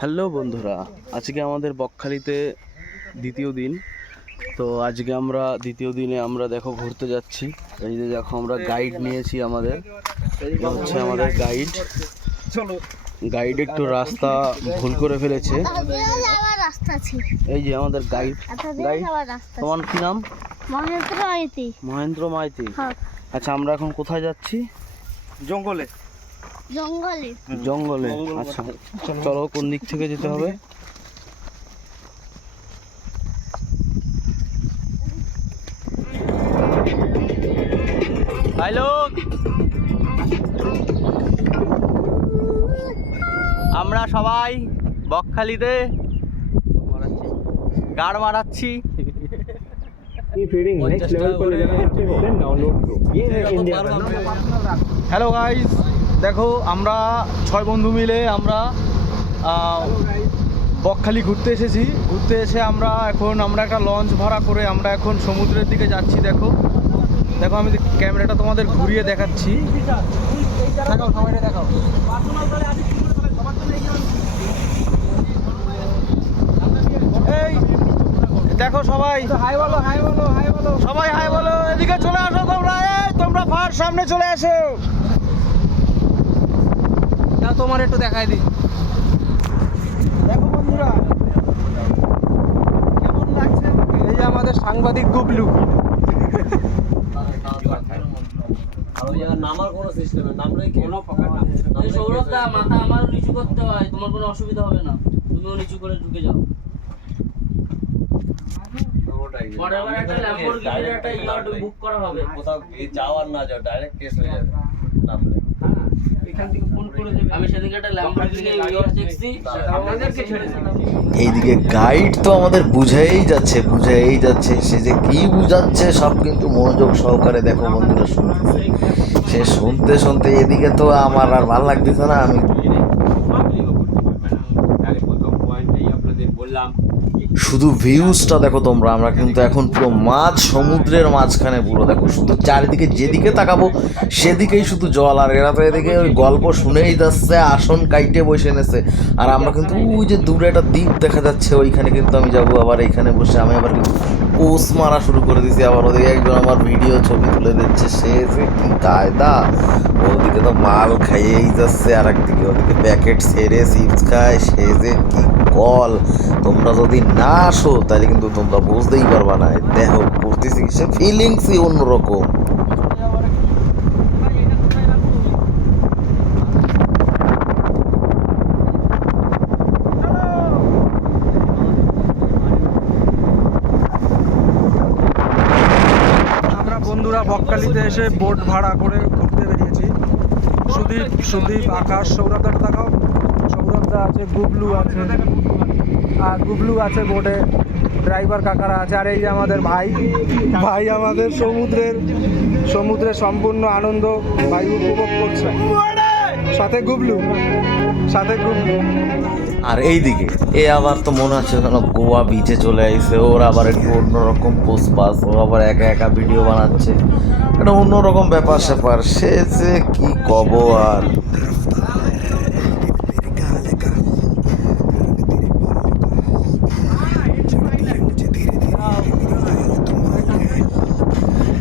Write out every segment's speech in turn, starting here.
Hello বন্ধুরা, আজকে আমাদের বকখালিতে দ্বিতীয় দিন। তো আজকে আমরা দ্বিতীয় দিনে আমরা দেখো ঘুরতে যাচ্ছি। এই যে দেখো আমরা গাইড নিয়েছি, আমাদের হচ্ছে আমাদের গাইড। গাইড একটু রাস্তা ভুল করে ফেলেছে। এই যে আমাদের গাইড। তোমার কি নাম? মহেন্দ্র মাইতি। আচ্ছা, আমরা এখন কোথায় যাচ্ছি? জঙ্গলে। জঙ্গলে। আচ্ছা চলো, কোন দিক থেকে যেতে হবে? হ্যালো, আমরা সবাই বকখালিতে গাড় মারাচ্ছি। হ্যালো গাইস, দেখো আমরা 6 বন্ধু মিলে আমরা বকখালি ঘুরতে এসেছি। ঘুরতে এসে আমরা একটা লঞ্চ ভাড়া করে আমরা এখন সমুদ্রের দিকে যাচ্ছি। দেখো দেখো, আমি ক্যামেরাটা তোমাদের ঘুরিয়ে দেখাচ্ছি। দেখাও, সময়টা দেখাও। এই দেখো সবাই হাই বলো, হাই বলো, হাই বলো, সবাই হাই বলো। এদিকে চলে আসো তোমরা, তোমরা ফার্স্ট সামনে চলে আসো। তোমার একটু দেখাই দিই। দেখো বন্ধুরা কেমন লাগছে। এই যে আমাদের সাংবাদিক গুবলু। নামার কোনো সিস্টেম নামলেই কোনো সৌরভ দা, মাথা আমার নিচু করতে হয়, তোমার কোনো অসুবিধা হবে না, তুমিও নিচু করে ঢুকে যাও। পরের বার একটা ল্যাম্বরগিনির একটা ইয়ার্ড বুক করা হবে, কোথাও যাওয়ার না যাও, ডাইরেক্ট কেস হয়ে যাবে নামলে। আমি সেদিকে একটা ল্যাম্বরগিনি ইয়ার্ড দেখছি, আপনাদেরকে ছেড়ে দেব। এইদিকে গাইড তো আমাদের বুঝাই যাচ্ছে সে যে কি বুঝাচ্ছে সব কিন্তু মনোযোগ সহকারে দেখো বন্ধুরা শুনতেছে। সে শুনতে এদিকে তো আমার আর ভালো লাগতেছে না। আমি শুধু ভিউজটা দেখো তোমরা, আমরা কিন্তু এখন পুরো সমুদ্রের মাঝখানে পুরো দেখো, শুধু চারিদিকে যেদিকে তাকাবো সেদিকেই শুধু জল। আর এরা তো এদিকে ওই গল্প শুনেই যাচ্ছে, আসন কাইটে বসে এনেছে। আর আমরা কিন্তু ওই যে দূরে একটা দ্বীপ দেখা যাচ্ছে, ওইখানে কিন্তু আমি যাবো। আবার এইখানে বসে আমি আবার কিন্তু পোজ মারা শুরু করে দিয়েছি। আবার ওদিকে একজন আমার ভিডিও ছবি তুলে দিচ্ছে, সে যে কি কায়দা। ওদিকে তো মাল খাইয়েই যাচ্ছে, আর একদিকে ওদিকে প্যাকেট ছেড়ে চিপস খায়, সে যে কি কল। তোমরা যদি না আসো তাহলে কিন্তু তোমরা বুঝতেই পারবা না। দেখো করতেছি, সে ফিলিংসই অন্যরকম। আমরা বন্ধুরা বকখালিতে এসে বোট ভাড়া করে ঘুরতে বেরিয়েছি। সুদীপ, আকাশ, সৌরভদা দেখাও। সৌরভদা আছে, গুবলু আছে বোটে, ড্রাইভার কাকারা আছে। আর এই যে আমাদের ভাই আমাদের সমুদ্রের সম্পূর্ণ আনন্দ ভাই উপভোগ করছে, সাথে গুবলু। আর এইদিকে আবার তো মনে হচ্ছে যেন গোয়া বিচে চলে আসছে। ওরা আবার একটু অন্যরকম পোস্ট, ও আবার একা ভিডিও বানাচ্ছে, একটা অন্যরকম ব্যাপার স্যাপার। সে যে কি কব আর।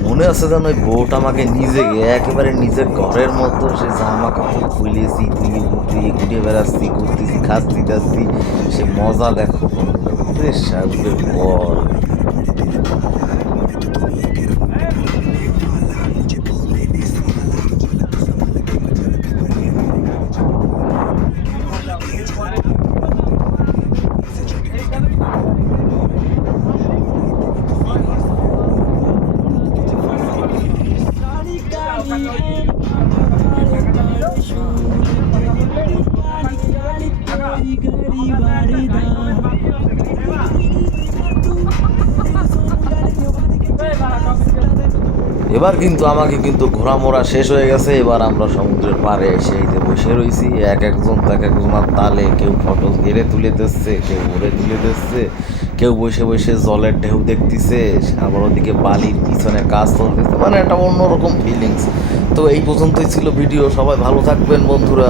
মনে আছে যেন ওই বোট আমাকে একেবারে নিজের ঘরের মতো, সে জামা কাপড় খুলেছি, ঘুরে বেড়াচ্ছি, ঘুরতেছি, খাচ্ছি যাচ্ছি, সে মজা দেখো সাহেবের ঘর। এবার কিন্তু আমাকে কিন্তু ঘোরামোড়া শেষ হয়ে গেছে। এবার আমরা সমুদ্রের পাড়ে এসে এই যে বসে রয়েছি, এক একজনের তালে। কেউ ফটো ঘিরে তুলে দিচ্ছে, কেউ উড়ে তুলে দিচ্ছে, কেউ বসে জলের ঢেউ দেখতেছে, আবার ওদিকে বালির পিছনে কাজ চলতেছে। মানে একটা অন্যরকম ফিলিংস। তো এই পর্যন্তই ছিল ভিডিও। সবাই ভালো থাকবেন বন্ধুরা।